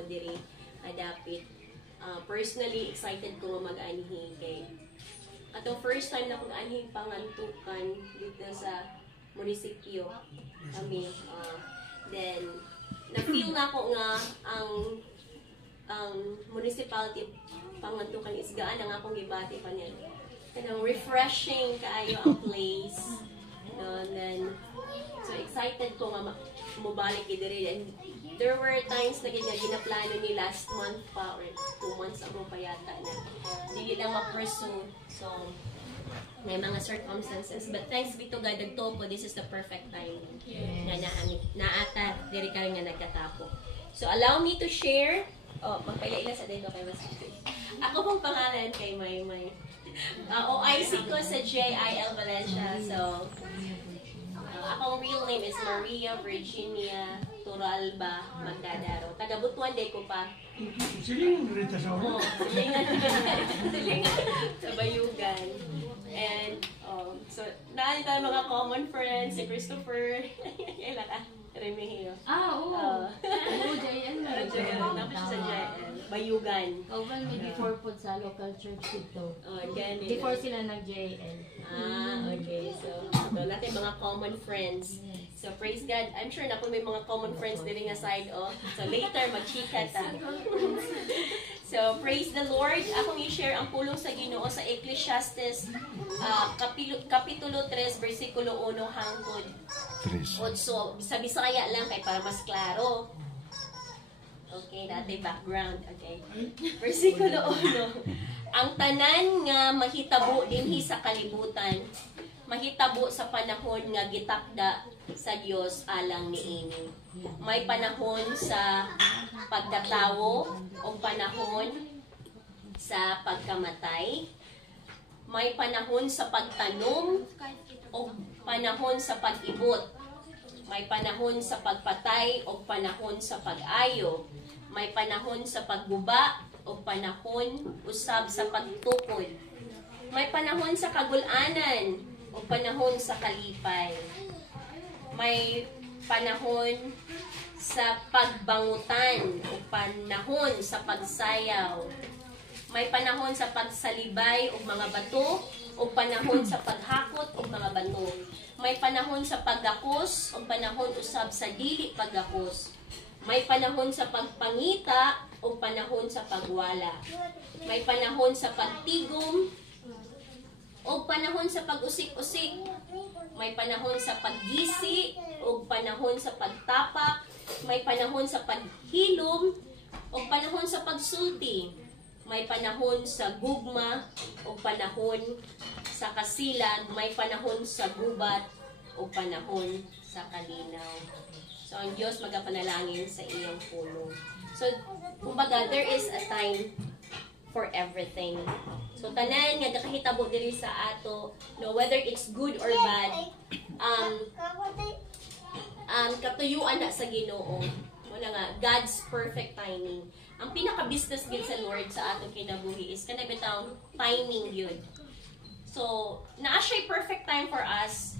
mo diri adapit. Personally excited ko mag-anhi kay atong first time na kong anhi pangantukan dito sa munisipyo kami. Then na-feel na ko nga ang municipality pangantukan is gaan ang akong gibati pa niya. Kanang refreshing kaayo ang place. And then, so excited ko nga mubalik diri. And there were times na ginaplano ni last month pa or 2 months ago pa yata na hindi lang ma-pursue. So, may mga circumstances. But thanks be to God, nagtopo, this is the perfect time. Yes. Naata, diri ka rin nga nagkatapo. So, allow me to share. Magpaila sa dito kay Masakit. Ako pong pangalan kay Maymay. OIC ko sa JIL Valencia. So, akong real name is Maria Virginia Turalba Magdadaro. Taga Butuan day ko pa. Silingan rin sa Oo, silingan. Sa Bayugan. And, so, naan tayo mga common friends, si Christopher. Kailan ka? Remigio. Oo. JL. Tapos siya sa JL. Bayugan. Well, may before po sa local church dito. Ganun. Before sila nag-JL. Okay. So natin mga common friends. So, praise God. I'm sure na po may mga common friends din nga side, So, later, mag-chika ta. So, praise the Lord. Akong i-share ang pulong sa Ginoo sa Ecclesiastes, Kapitulo 3, versikulo 1 hangtod 8. So, sa Bisaya lang kay para mas klaro. Okay, dati background. Okay. Versikulo 1. Ang tanan nga mahitabo dinhi sa kalibutan, mahitabo sa panahon nga gitakda sa Dios alang niini. May panahon sa pagkatawo o panahon sa pagkamatay. May panahon sa pagtanom o panahon sa pag-ibot. May panahon sa pagpatay o panahon sa pag-ayo. May panahon sa pagguba o panahon usab sa pagtukod. May panahon sa kagulanan o panahon sa kalipay. May panahon sa pagbangutan o panahon sa pagsayaw. May panahon sa pagsalibay o mga bato o panahon sa paghakot o mga bato. May panahon sa paggakos o panahon usab sa dili paggakos. May panahon sa pagpangita o panahon sa pagwala. May panahon sa pagtigom o panahon sa pag-usik-usik. May panahon sa paggisi o panahon sa pagtapak. May panahon sa paghilom o panahon sa pagsulti. May panahon sa gugma o panahon sa kasilag. May panahon sa gubat o panahon sa kalinaw. So, ang Diyos magapanalangin sa iyong pulong. So, kumbaga, there is a time for everything. So, tanan nga nakahitabo diri sa ato, no, whether it's good or bad, katuyuan na sa Ginoo. Muna nga, God's perfect timing. Ang pinaka-business gid sa Lord sa ato kinabuhi is kanang bitaw timing yun. So, naa siya perfect time for us,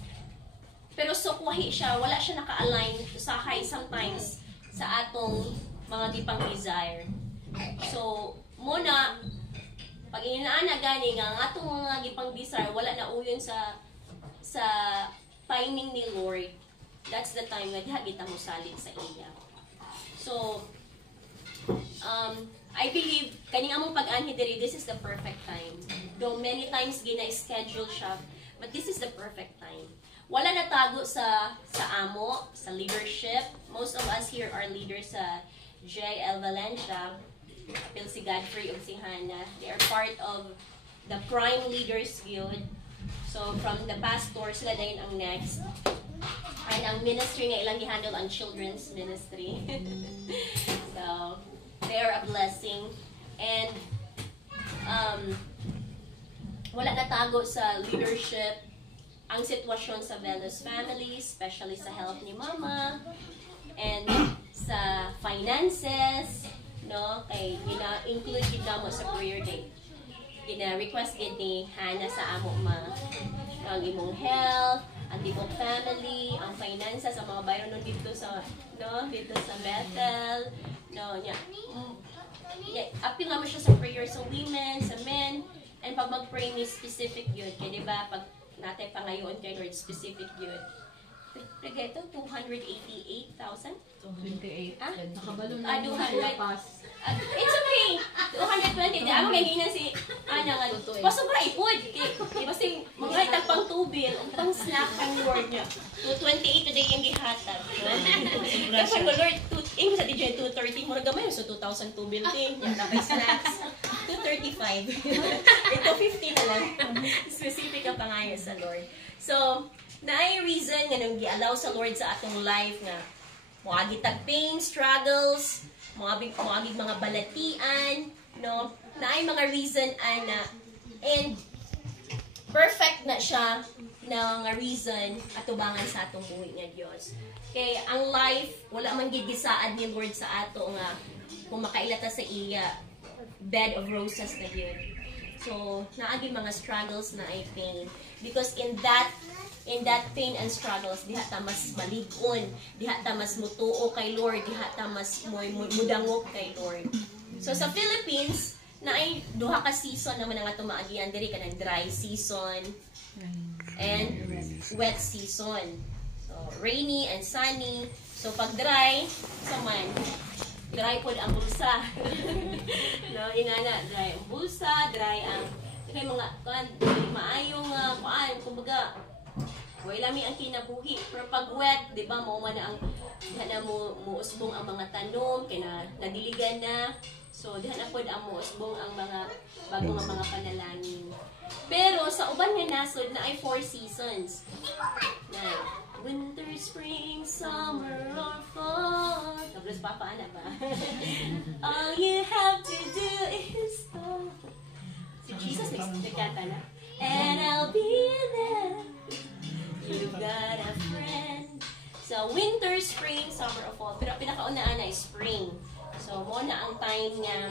pero sukwahi siya, wala siya naka-align usahay sometimes sa atong mga dipang desire. So, muna, pag inaana gani nga, ang atong mga gipang desire, wala na uyon sa timing ni Lord. That's the time nga diha kita mo salit sa iya. So, I believe, kaning among pag-anhi diri, this is the perfect time. Though many times gina-schedule siya, but this is the perfect time. Wala natago sa amo, sa leadership. Most of us here are leaders sa JL Valencia. Apil si Godfrey o si Hannah. They are part of the Prime Leaders Guild. So, from the pastor, sila na yun ang next. And ang ministry nga ilang i-handle ang children's ministry. So, they are a blessing. And, wala natago sa leadership ang sitwasyon sa Velos family, especially sa health ni mama, and sa finances, no? Kay gina-include gid namo sa prayer day. Gina-request gid ni Hannah sa amo ang imong health, ang tibok family, ang finances, ang mga bayro nun dito sa Bethel, appeal naman siya sa prayer sa women, sa men, and pag mag-pray may specific yun, kaya diba, pag natin pangayon kay Lord, specific yun. Ito, 288,000? 28. Ah? Nakabalo Ah, na yung 200. pass. It's okay. 220. Di ako ganyan si Ana nga. Pasok ba ipod? Di ba si mga itag pang tubil, ang pang snack pang Lord niya. 228 today yung gihatag. Kasi ko Lord, ing sa DJ 230 mo gamay so 2,000 tubil din. Yan na may snacks. 235. Ito 50 na lang. Specific ang pangayo sa Lord. So, naay reason nga nang gi-allow sa Lord sa atong life nga moagi tag pain, struggles, moagi mga balatian, no? Naay mga reason ana and perfect na siya na nga reason atubangan sa atong buhi nga Dios. Kay ang life wala man gigisaad ni Lord sa ato nga kung makailata sa iya bed of roses na yun. So, naagi mga struggles na I think because in that pain and struggles, diha ta mas malig-on, diha ta mas mutuo kay Lord, diha ta mas mudangog kay Lord. So sa Philippines, naay duha ka season naman ang ato maagian diri kanang dry season and wet season. So rainy and sunny. So pag dry, man dry pod ang bulsa. No, ingana dry ang bulsa, dry ang kay mga maayong kumbaga wala mi ang kinabuhi. Pero pag wet, di ba, mo na ang muusbong ang mga tanom, kaya nadiligan na. So, dihan na po ang muusbong ang mga bagong mga panalangin. Pero sa uban nga nasod na ay 4 seasons. Na winter, spring, summer, or fall. Tapos papaana ba? All you have to do is fall. Si Jesus nagkanta na. And I'll be there. You've got a friend. So, winter, spring, summer, or fall. Pero pinakaunaan na is spring. So, mo na ang time nga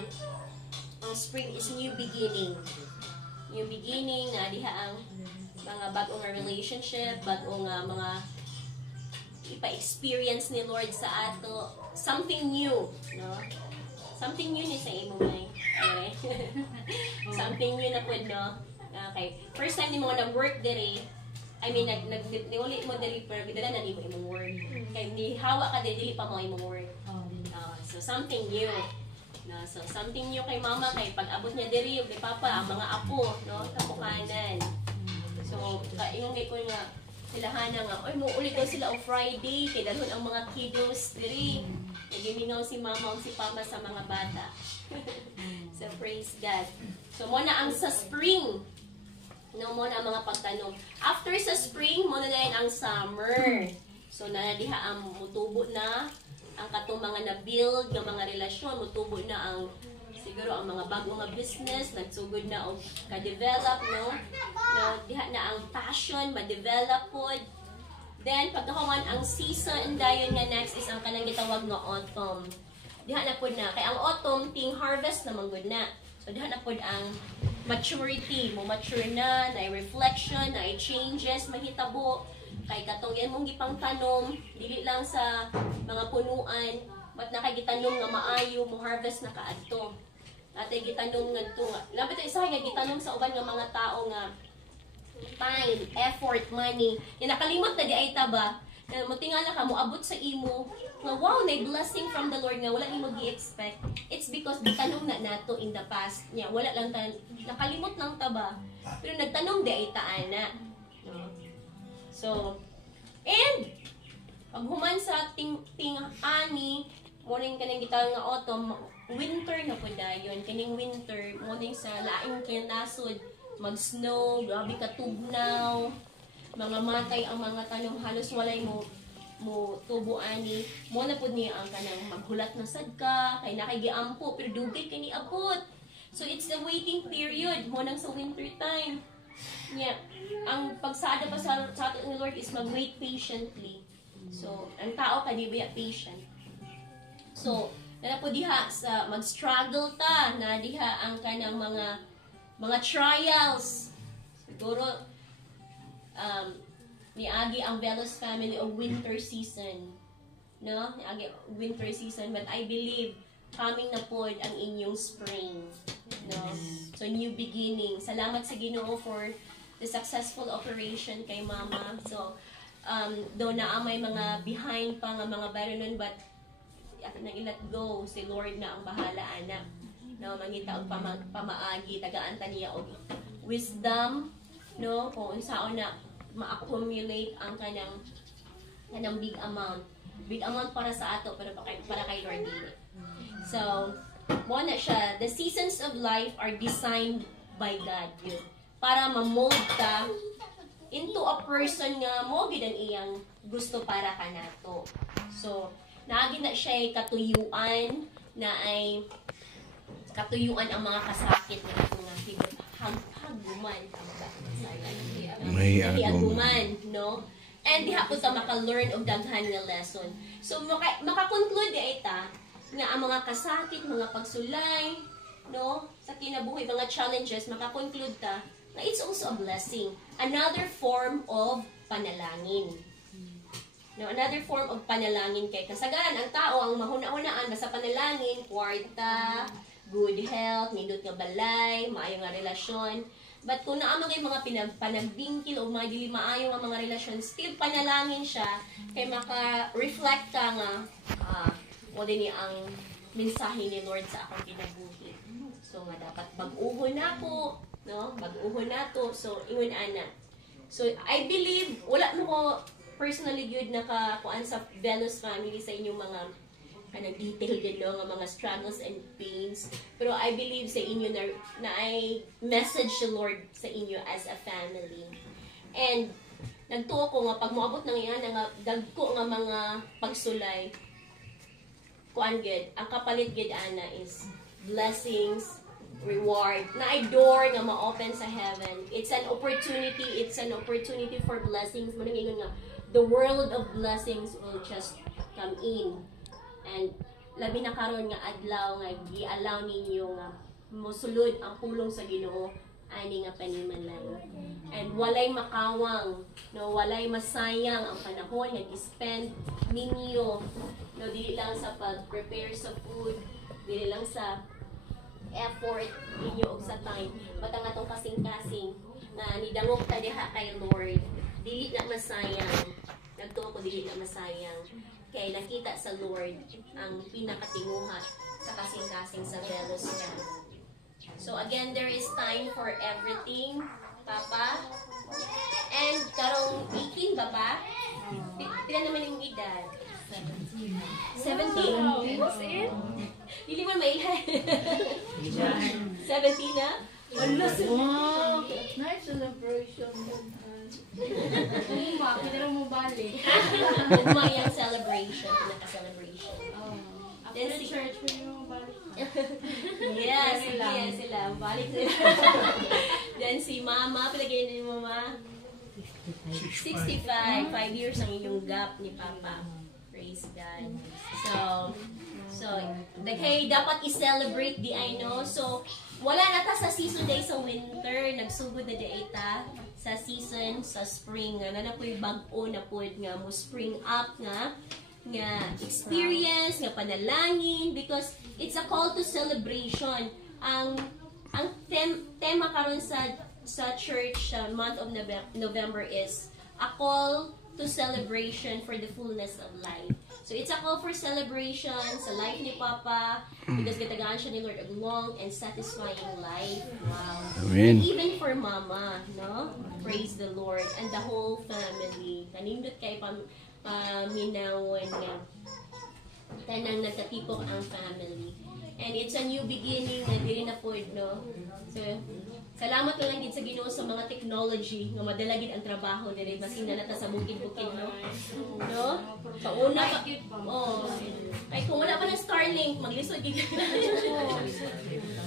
ang spring is new beginning. New beginning, na diha ang mga bagong relationship, bagong mga ipa-experience ni Lord sa ato. Something new, no? Something new ni sa imo may. Okay? Something new na pud, no? Okay. First time ni mo nag-work diri, I mean, niuli mo dali, pero gidala na ni mo imong work. Kaya ni hawa ka dili pa mo imong work. So, something new. No? So, something new kay mama, kay pag-abot niya diri, kay papa, ang mga apo, no? Kapukanan. So, kaingon kay ko nga, silahana nga, oy, muulit daw sila on Friday, kay dalhon ang mga kiddos diri. Nagimingaw si mama o si papa sa mga bata. So, praise God. So, mo na ang sa spring, no, mo na mga pagtanom. After sa spring, mo na din ang summer. So, nanadiha ang mutubo na ang katong mga na-build ng mga relasyon, mutubo na ang siguro ang mga bagong mga business, nagsugod na o ka-develop, no? Diha na ang passion, ma-develop po. Then, pagkakuman ang season, dayon nga next is ang kanang gitawag nga autumn. Diha na po na. Kaya ang autumn, ting harvest naman good na. So, diha na po ang maturity, mo mature na reflection, na changes, mahitabo. Kay katong yan mong gipang tanom, dili lang sa mga punuan, but nakagitanom nga maayo, mo harvest na kaadto. Atay gitanom nga ito nga. Labit isa nga gitanom sa uban nga mga tao nga time, effort, money. Yung nakalimot na di ay taba, na mutingala ka, moabot sa imo, nga wow, na blessing from the Lord nga wala imo gi-expect. It's because gitanom na nato in the past. Nya wala lang nakalimot lang taba, pero nagtanom di ay taana. No? So, and pag human sa ting-ani, morning kanang gitawag nga autumn, winter na po dayon. Kaning winter, morning sa laing kinasod, mag-snow, grabe ka tugnaw, mga matay ang mga tanom, halos walay mo tubo ani. Mo na pud niya ang kanang maghulat na sad ka, kay nakigiampo, pero dugay kay ni abot. So, it's the waiting period, mo nang sa winter time. Yeah. Ang pagsada pa sa atin ni Lord is mag-wait patiently. So, ang tao ka di ba patient. So, na po diha sa mag-struggle ta, na diha ang kanang mga trials. Siguro niagi ang Velos family o winter season. No? Niagi winter season, but I believe coming na po ang inyong spring. No? So new beginning. Salamat sa Ginoo for the successful operation kay Mama. So though na may mga behind pa nga mga baronon, but nang i-let go, si Lord na ang bahala, anak. No, mangita og pamaagi, tagaan ta niya og wisdom, no, kung unsaon na ma-accumulate ang kanang big amount. Big amount para sa ato, pero para kay Lord din. So, mo na siya, the seasons of life are designed by God, yun. Para ma-mold ta into a person nga mo gid ang iyang gusto para kanato. So, naagi na siya katuyuan na ay katuyuan ang mga kasakit ng mga haguman. May haguman, no? And di hapon sa maka-learn og daghan nga lesson. So, maka-conclude ita nga ang mga kasakit, mga pagsulay, no? Sa kinabuhi, mga challenges, maka-conclude ta na it's also a blessing. Another form of panalangin. No, another form of panalangin kay kasagaran ang tao ang mahuna-hunaan basta panalangin, kwarta, good health, nindot nga balay, maayo nga relasyon. But kung naa mga panagbingkil o mga dili maayo nga mga relasyon, still panalangin siya kay maka-reflect ka nga o din ang mensahe ni Lord sa akong kinabuhi. So nga dapat bag-uhon nako, no? Bag-uhon nato. So ingon ana. So I believe wala mo ko personally good nakakuan sa Velos family sa inyong mga kanang detail din nga mga struggles and pains, pero I believe sa inyo na I message the Lord sa inyo as a family. And nagtuo ko nga pag moabot nang iyan nga dagko nga mga pagsulay, kuan gid ang kapalit gid ana is blessings, reward na door nga ma-open sa heaven. It's an opportunity for blessings. Mo nang nga the world of blessings will just come in. And labi na karon nga adlaw nga gi-allow ninyo nga mosulod ang pulong sa Ginoo ani nga panimalay. And walay makawang, no, walay masayang ang panahon nga i-spend ninyo, no, dili lang sa pag-prepare sa food, dili lang sa effort ninyo og sa time, but ang atong kasing-kasing na nidangog ta diha kay Lord, dili na masayang. Nagtuo ko dili na masayang. Kay nakita sa Lord ang pinakatinguha sa kasing-kasing sa Velos family. So again, there is time for everything, Papa. And karong 18 ba pa? Pila naman yung edad? 17. 17? What's it? Dili mo mailan. 17 na? Wow! Nice celebration. Pinara mo balik. Ugma yung celebration, pinaka-celebration. After church, pinara mo balik. Yes, sila. Balik sila. Then si Mama, palagay din mo Ma? 65. 5 years ang inyong gap ni Papa. Praise God. So hey, dapat i-celebrate di I know. So, wala na ta sa season day sa winter, nagsugod na di ta sa season sa spring nga na po'y bag-o na po'y nga mo spring up nga experience, nga panalangin, because it's a call to celebration. Ang tema karon sa church sa month of November is a call to celebration for the fullness of life. So it's a call for celebration sa life ni Papa, because gitagaan siya ni Lord a long and satisfying life. Wow. Amen. And even for Mama, no? Praise the Lord. And the whole family. Kanindot kay paminawon nga tanang nagkatipok ang family. And it's a new beginning na dili na po, no? So, salamat na lang din sa Ginoo sa mga technology nga madala gid ang trabaho diri basin na nata sa bukid-bukid, no? No? Sa una pa, ay kung wala pa ng Starlink, maglisod gid.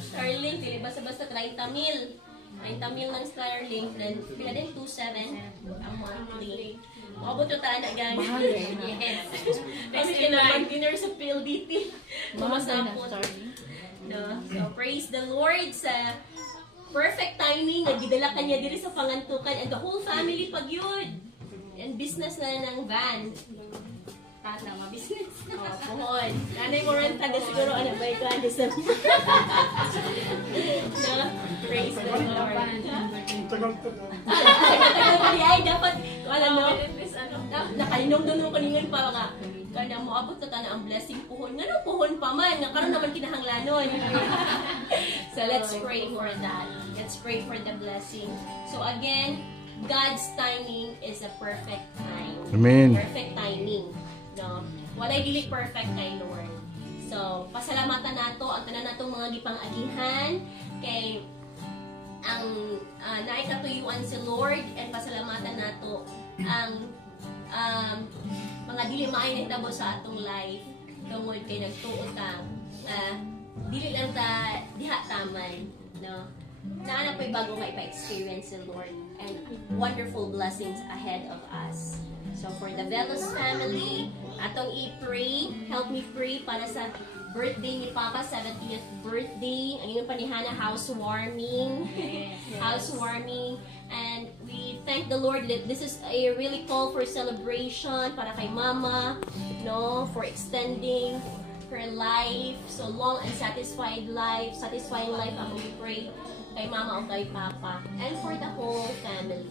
Starlink dili basta-basta 30,000. 30,000 ng Starlink, then pila din 27 ang monthly. Maabot yung tana, guys. Yes. Kasi kailangan dinner sa PLDT. Pumasapot. No? So, praise the Lord sa perfect timing. Nagdidala ka niya diri sa pangantukan and the whole family pag yun. And business na ng van. Tata, ma-business. Oh, puhon. Nanay mo renta na siguro, ano ba ito? Ano sa... No? Praise the Lord. Ang tagal ko na. Tagal pa niya, ay dapat, ano, nakainom doon ng kaningan para nga, kaya mo abot na na ang blessing puhon. Nga nung puhon pa man, nakaroon naman kinahanglanon. So let's pray for that. Let's pray for the blessing. So again, God's timing is a perfect time. Amen. Perfect timing. No? Walay dili perfect kay Lord. So, pasalamatan nato ang tanan natong mga gipang-agihan kay ang naikatuyuan si Lord, and pasalamatan nato ang mga dili maay nahitabo sa atong life tungod kay nagtuo ta dili lang ta diha taman, no? Naana pa'y bago nga ipa-experience si Lord and wonderful blessings ahead of us. So for the Velos family, atong i-pray, help me pray para sa birthday ni Papa, 70th birthday. Ang inyong panihana, housewarming. Housewarming. And we thank the Lord that this is a really call for celebration para kay Mama, no, for extending her life, so long and satisfying life, ang we pray kay Mama o kay Papa, and for the whole family.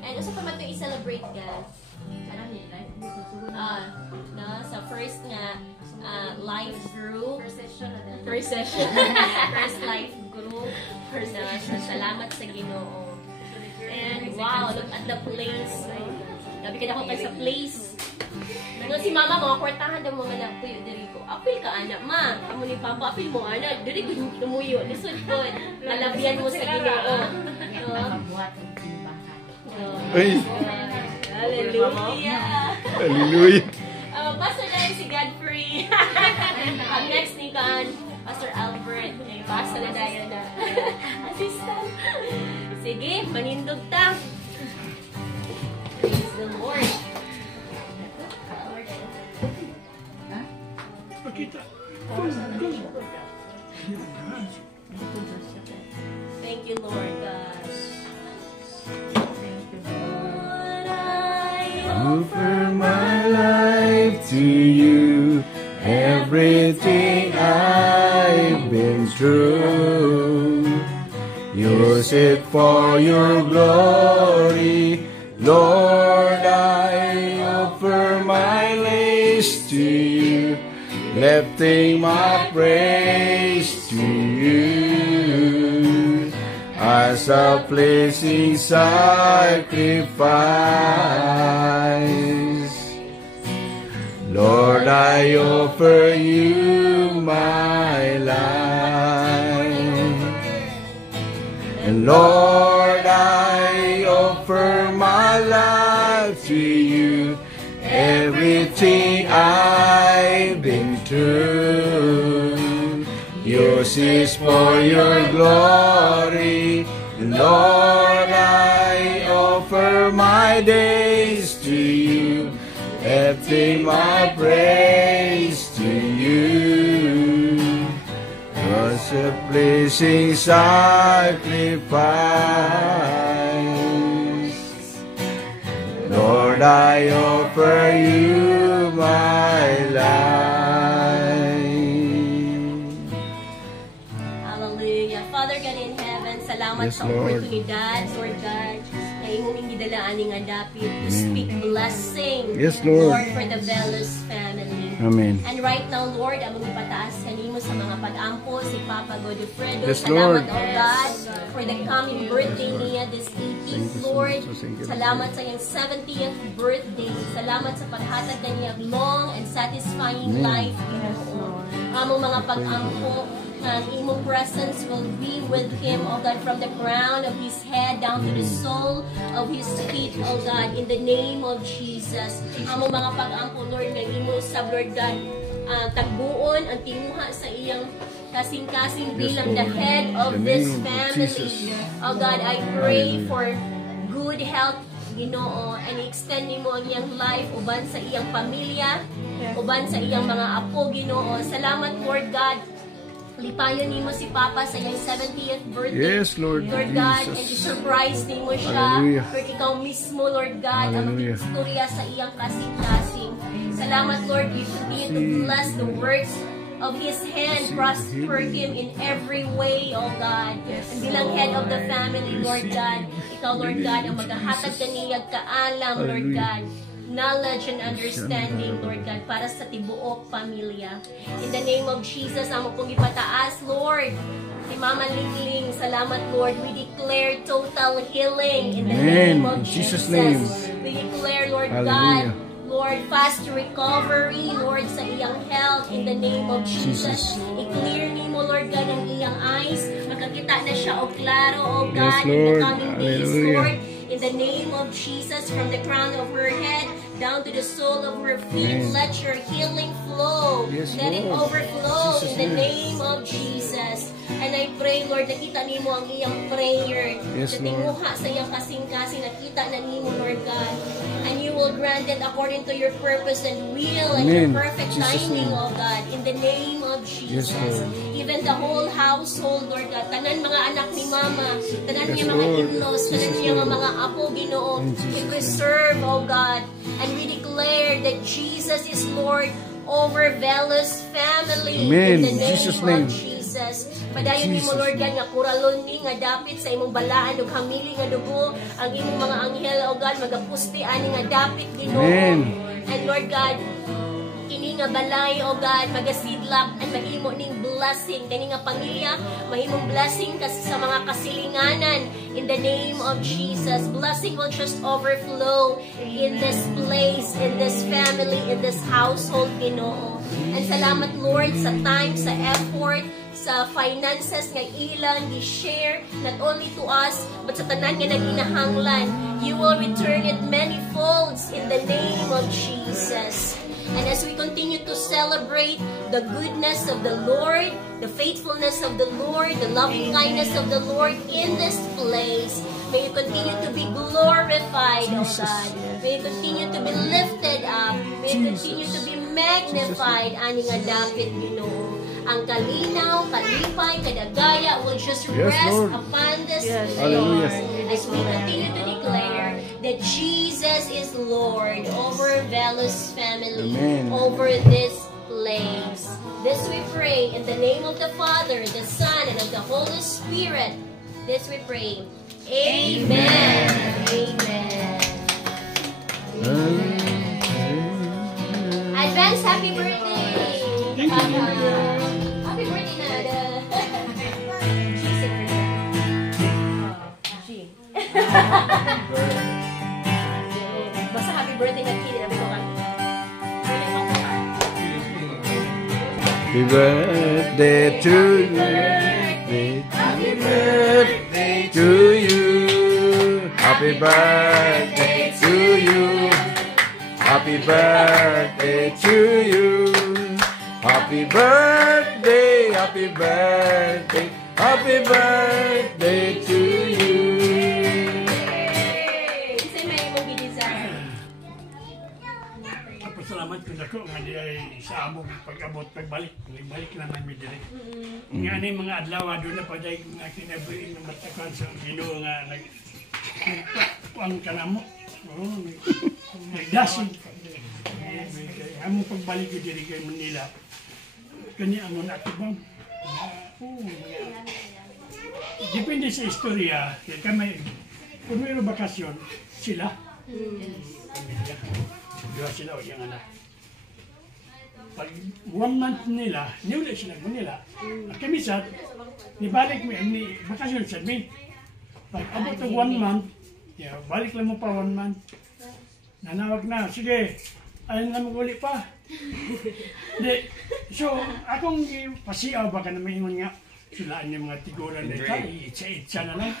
And also pa ito i-celebrate ka. No, sa first nga life group. First session. First life group. Salamat sa Ginoo. And wow, look at the place. Gabi ka na ako sa place. No, si Mama, mga kwartahan daw mga nagpuyo diri ko. Apil ka, anak, ma. Amo ni Papa, apil mo, anak. Diri ko tumuyo. Lisod ko. Malabian mo sa Ginoo. Ay. Hallelujah. Hallelujah. Pastor na si Godfrey. Ang next ni Kan, Pastor Albert. Pastor na dayo na. Assistant. Sige, manindog ta. Praise the Lord. Pakita. Thank you, Lord God. Offer my life to you, everything I've been through. Use it for your glory, Lord. I offer my lace to you, lifting my praise to you as a pleasing sacrifice. Lord, I offer you my life, and Lord, I offer my life to you, everything I've been through. Yours is for your glory, Lord. I offer my days to you, lifting my praise to you as a pleasing sacrifice. Lord, I offer you my life. Hallelujah. Father God in heaven, salamat Yes, sa Lord. oportunidad, Lord God, na imong gidalaan ning adapit to speak blessing, Yes, Lord. for the Velos family. Amen. And right now, Lord, among ipataas kanimo sa mga pag-ampo si Papa Godofredo. Yes, Salamat, Lord. O God, for the coming birthday niya this 18th, Thank you so Lord. much. Thank you. Salamat sa iyang 70th birthday. Salamat sa paghatag na niya long and satisfying life, Ginoo. Among mga pag-ampo, and imong presence will be with him, oh God, from the crown of his head down to the sole of his feet, oh God, in the name of Jesus. Among mga pag-ampo, Lord, nga imo sa Lord God, tagbuon ang tinguha sa iyang kasing-kasing bilang the head of this family. Oh God, I pray for good health, Ginoo, and extend nimo ang iyang life uban sa iyang pamilya, uban sa iyang mga apo, Ginoo. Salamat, Lord God, lipayon nimo si Papa sa iyang 70th birthday. Yes, Lord God, Jesus. and i-surprise nimo siya. Hallelujah. Lord, ikaw mismo, Lord God, ang Hallelujah. mag-istorya sa iyang kasing-kasing. Salamat, Lord, we continue to bless the works of His hand, prosper Him in every way, oh God. And bilang head of the family, Lord God, ikaw, Lord God, ang maghahatag kaniyag kaalam, Lord God, knowledge and understanding, Lord God, para sa tibuok pamilya. In the name of Jesus, amo pong ipataas, Lord, si Mama Lingling, salamat, Lord. We declare total healing in the name of Jesus. Jesus' name. We declare, Lord Hallelujah. God, Lord, fast recovery, Lord, sa iyang health in the name of Jesus. I-clear ni mo, Lord God, ang iyang eyes. Makakita na siya o klaro, oh God, Yes, in the Lord. coming days, Hallelujah. Lord. In the name of Jesus, from the crown of her head down to the sole of her feet, Amen. let your healing flow. Yes, Let it Lord. overflow Jesus' in the name. name of Jesus. And I pray, Lord, nakita ni mo ang iyang prayer. Yes, na Lord. tinguha sa iyang kasing-kasing, nakita na ni mo, Lord God. And you will grant it according to your purpose and will and your Amen. perfect Jesus' timing, name. oh God. In the name of Jesus. Yes, Lord. Even the whole household, Lord God. Tanan mga anak ni Mama. Tanan Yes, niya mga Lord. in-laws. Tanan Jesus' niya name. mga apo, Ginoo. In Jesus' We name. preserve, oh God. And we declare that Jesus is Lord over Velos family. In Amen. the name Jesus' of name. Jesus. Padayon nimo, Jesus' Lord God, name. nga kuralon ni nga dapit sa imong balaan ug hamili nga dugo ang imong mga anghel, oh God, magapusti ani nga dapit Ginoo. Amen. And Lord God, kini nga balay, oh God, magasidlak at mahimo ning blessing kani nga pamilya, mahimong blessing kasi sa mga kasilinganan in the name of Jesus. Blessing will just overflow in this place, in this family, in this household, Ginoo. And salamat, Lord, sa time, sa effort, sa finances nga ilang i-share not only to us but sa tanan nga naginahanglan. You will return it many folds in the name of Jesus. And as we continue to celebrate the goodness of the Lord, the faithfulness of the Lord, the loving kindness of the Lord in this place, may you continue to be glorified, oh God. May you continue to be lifted up. May you continue to be magnified, ani nga dapit, Ginoo. Ang kalinaw, kalipay, kadagaya will just Yes, rest Lord. upon this place Hallelujah. as we continue to declare that Jesus is Lord over Velos family, Amen. over this place. This we pray in the name of the Father, the Son, and of the Holy Spirit. This we pray. Amen. Amen. Advance happy birthday! Papa. Happy birthday na. Basta happy birthday na kid. Happy birthday to you. Happy birthday to you. Happy birthday to you. Happy birthday to you. Happy birthday, happy birthday, happy birthday to you. Isa may imong gidesign. Pasalamat ko na ko nga di ay sa among pag-abot, pagbalik naman mi dire. Nga ni mga adlaw doon na paday nga kinabuhi ng matakan sa Ginoo nga nagpang kanamo. Nagdasin. Among pagbalik ko dire kay Manila. Kani ano na ito bang? Depende sa istorya. Kaya kami, kung mayroong bakasyon, sila. Diba sila o yung anak. Pag 1 month nila, niuli sila Manila. At kami sa, nibalik mo, ni bakasyon sa mi. Pag abot ng 1 month, balik lang mo pa 1 month. Nanawag na, sige, ayun na mag-uli pa. Di, so, akong pasiaw baka na maingon nga, sulaan yung mga tiguran na ito, itsa-itsa na lang.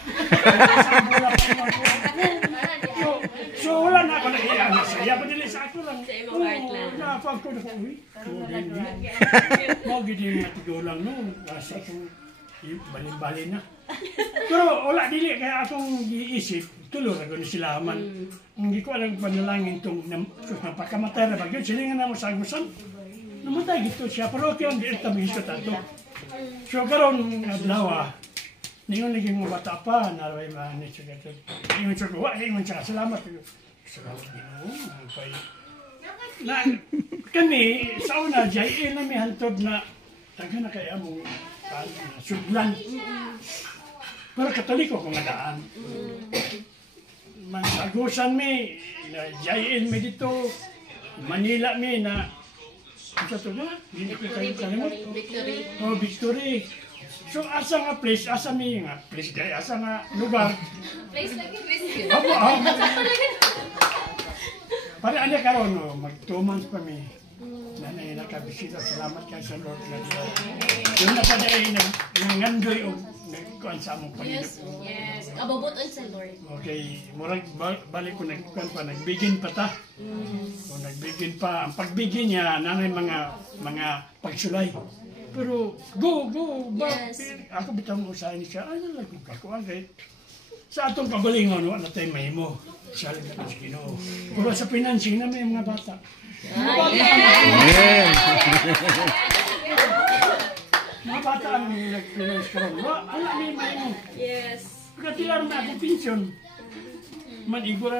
So, wala na ako na iyan. Saya ko nila sa ako lang. Sa imong heart lang. Napag ko na ko, uy, mau gini yung mga tiguran no, kasi akong balin-balin na. Pero wala dili kaya akong giisip, tulo na gano'n sila man. Hindi ko alam panalangin itong napakamatay na bagyo. Silingan na mo sa agusan. Namatay gito siya, pero okay ang diit kami ito tato. So karon adlaw ningon lagi mo bata pa naraway man ni siya gatod. Ingon siya ko, ingon siya salamat. Salamat Ginoo. Pay na kami sa una jay na mi hantod na taga na kay among sudlan. Pero Katoliko kung nadaan. Mansagusan mi na jay mi dito Manila mi na ito to na, hindi ko kayo kalimot. Victory. Oh, Victory. So, asa nga place, asa mi nga place kay, asa nga lugar. Place lagi, place. Ako, Pare, ano karon no, mag 2 months pa mi. Nanay nakabisita, salamat kay sa Lord. Yung napaday, nangandoy o nagkuhan sa among Panginoon. Yes. Kababuton sa Lord. Okay, murag balik ko nagkuhan pa, nagbigin pa ta. So, nagbigin pa, ang pagbigin niya, nanay mga pagsulay. Pero, go, Yes. ako bitang usahin siya, ano lang kung kakuha, kahit sa atong kabalingon, wala tayo mahimo. Salit na sa Ginoo. Pero sa financing na may mga bata. Amen. Mga bata ang nag-finance karon. Wala may mahimo. Yes. Pagkatilar na ako pensyon, maniguran